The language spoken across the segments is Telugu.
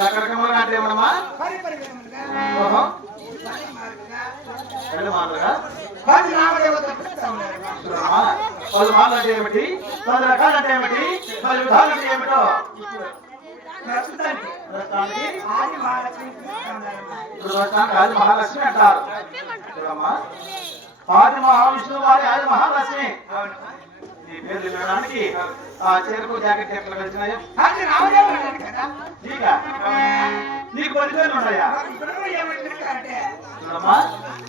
రకరకములుగా అంటే విధములుగా, ఓహో. రెండు మాటలుగా? పలు మాటలు అంటే ఏమిటి? పది రకాలు అంటే ఏమిటి? పలు విధాలు అంటే ఏమిటో ఆది మహాలక్ష్మి అంటారు. ఆది మహావిష్ణువు వారి ఆది మహాలక్ష్మి. ఈ పేర్లు వినడానికి ఆ చెరుకు జాకెట్ ఎక్కడ కలిసినాయో. నీకా? పది పేర్లు ఉన్నాయా?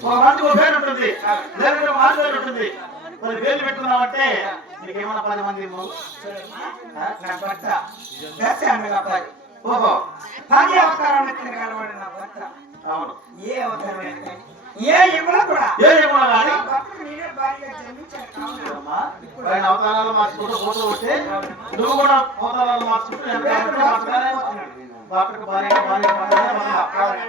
ఒక ఒక పేరు ఉంటుంది. లేదంటే ఒక మాట పేరు ఉంటుంది. పది పేర్లు పెట్టుకున్నామంటే నీకేమన్నా పది మంది. ఓహో. పది నా భర్త. అవును. ఏ అవతారం ఏ యుగంలో కూడా. ఏ ఏమన్నా కానీ నేనే భార్యగా జన్మించాను. పైన అవతారాలు మార్చుకుంటూ పోతూ ఉంటే నువ్వు కూడా అవతారాలు మార్చుకుంటూ భార్య భార్య భార్య భార్య.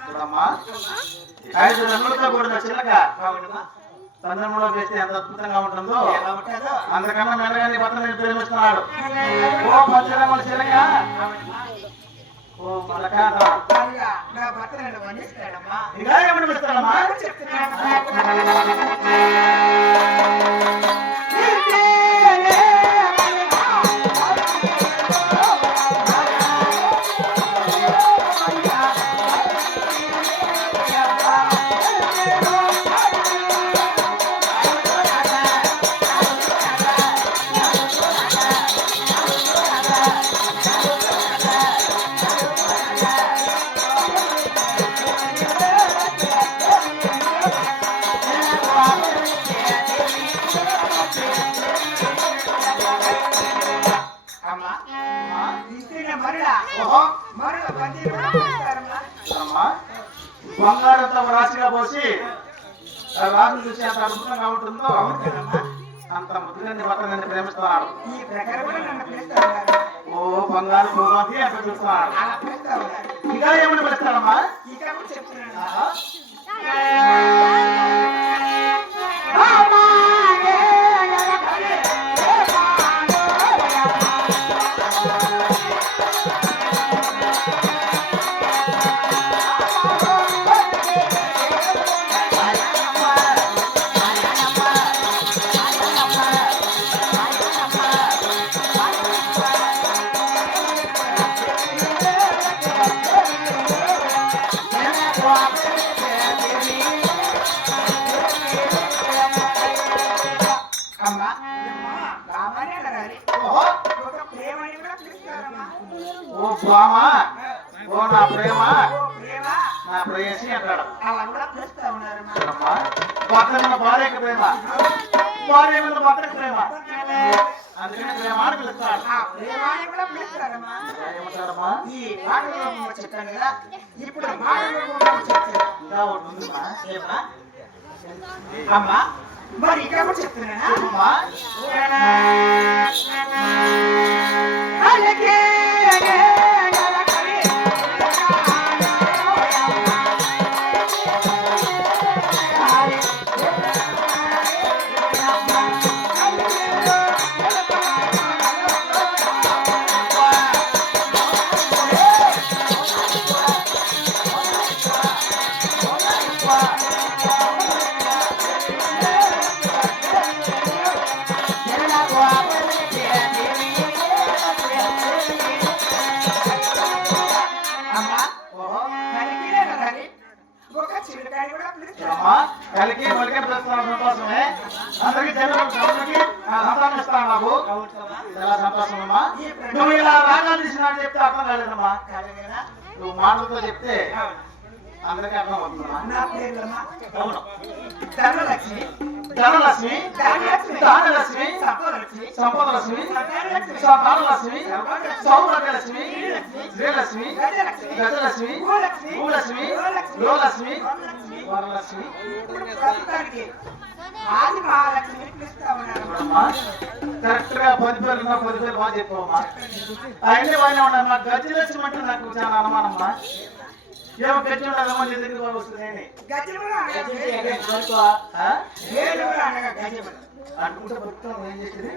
చూడమ్మా, ఐదు రంగులతో కూడిన చిలక అవునమ్మా. చంద్రములో వేస్తే ఎంత అద్భుతంగా ఉంటుందో. ఎలా ఉంటుందో? అంతకన్నా మెల్లగా నీ భర్త నేను ప్రేమిస్తున్నాడు ఓ పంచరముల చిలక ఓ మలక. ఇంకా ఏమని బంగారంతో రాశిగా పోసి రాజు చూసి ఎంత అద్భుతంగా ఉంటుందో అంత ముద్దుగా నీ భర్త నేను ప్రేమిస్తున్నాడు. ఓ బంగారు భూమతి అంత చూస్తున్నాడు. ఇంకా ఏమని పిలుస్తాడమ్మా ఇక ఓ భామ ఓ నా ప్రేమ నా ప్రేయసి అంటాడు. భర్త మీద భార్యకి ప్రేమ? భార్య మీద భర్తకి ప్రేమ? అందుకని ప్రేమ అని ఇప్పుడు ఏమ్మా? అమ్మా మరి ఇక్కడ కూడా చెప్తున్నానా ఇలా రాగాలు చెప్తే అర్థం కాలేదమ్మా. నువ్వు మాటలతో చెప్తే అందరికీ అర్థం ధనలక్ష్మి ధనలక్ష్మి ధాన్యలక్ష్మి సంపదలక్ష్మి సంతానలక్ష్మి సౌభాగ్యలక్ష్మి శ్రీలక్ష్మి గజలక్ష్మి. భూలక్ష్మి గోలక్ష్మి. వరలక్ష్మి. కరెక్ట్గా పది ఉన్నా పది పేర్లు బాగా చెప్పమ్మా అవన్నీ బాగానే ఉన్నాయమ్మా గజలక్ష్మి అంటే నాకు చాలా అనుమానమ్మా. ఏమో వస్తుంది అనుకుంటే ఏం చేసేది?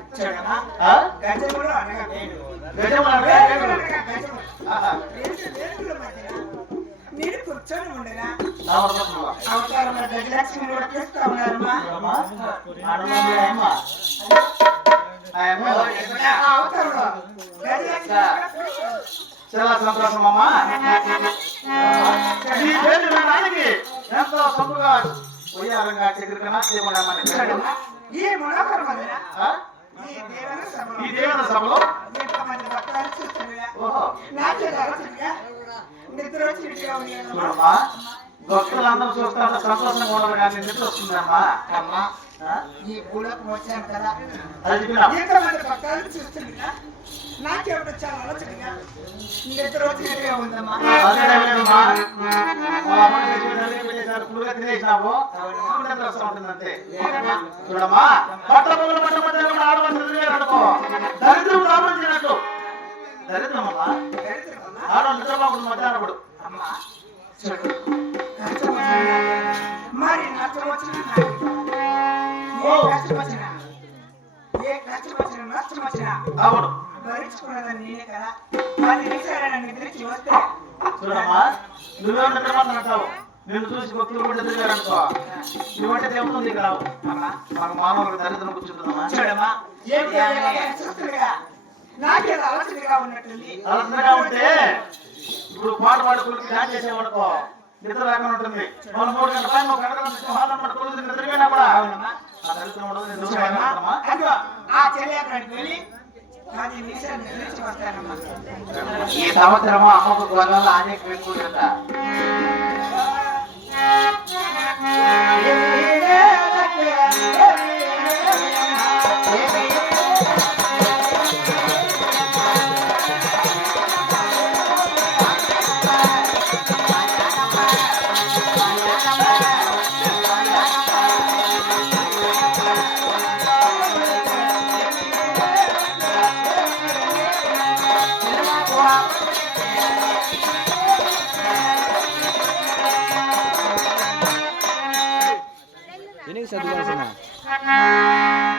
మీరు? కూర్చొని ఉండగా గజలక్ష్మిని కూడా ఉన్నారమ్మా. పిలుస్తా చాలా సంతోషం అమ్మా. ఓహో. నాకే రావచ్చుగా నిద్ర వచ్చినట్టుగా ఉన్నాయమ్మా చూడమ్మా భక్తులందరూ చూస్తా ఉంటే సంతోషంగా ఉండరు కానీ నిద్ర వస్తుందమ్మా. ఆ? ఈ భూలోకి వచ్చాను కదా. ఎంతమంది భక్తాలు చూస్తుండగా నాకేమిటో చాలా ఆలోచనగా నిద్ర వచ్చినట్టుగా ఉందమ్మా. తినేసినావు. నిద్ర వస్తా ఉంటుంది అంతే. చూడమ్మా పట్ల పొగలు పట్ల మధ్య. దరిద్రం ప్రారంభించినట్టు దరిద్రమమ్మా. ఆడవాళ్ళు నిద్రపోకుండా కష్టం వచ్చిన మరి నష్టం వచ్చిన కష్టం వచ్చినా? ఏ కష్టం వచ్చినా నష్టం వచ్చినా? అవును. భరించుకున్నదని నేనే కదా. పది నిమిషాలు నన్ను నిద్రించి వస్తే? చూడమ్మా నువ్వేం నిద్రపోతున్నట్టావు నిన్ను చూసి భక్తులు కూడా నిద్రలేరు అనుకో. నువ్వంటే రావు అమ్మా మన మానవులకు దరిద్రం కూర్చుంటుందమ్మా. ఉంటే ఇప్పుడు పాట పాడుకుని ధ్యానం చేసేవనుకో నిద్ర రాకుండా ఉంటుంది. మనం మూడు గంటల పైన ఒక గంట సింహాలను పట్టుకుని నిద్రపోయినా కూడా. ఆ దరిద్రం ఉండదు ఈ సంవత్సరము అమ్మకు గొర్రెల అనేక పెంపుకుంటుంట สวั সাধু আছে না।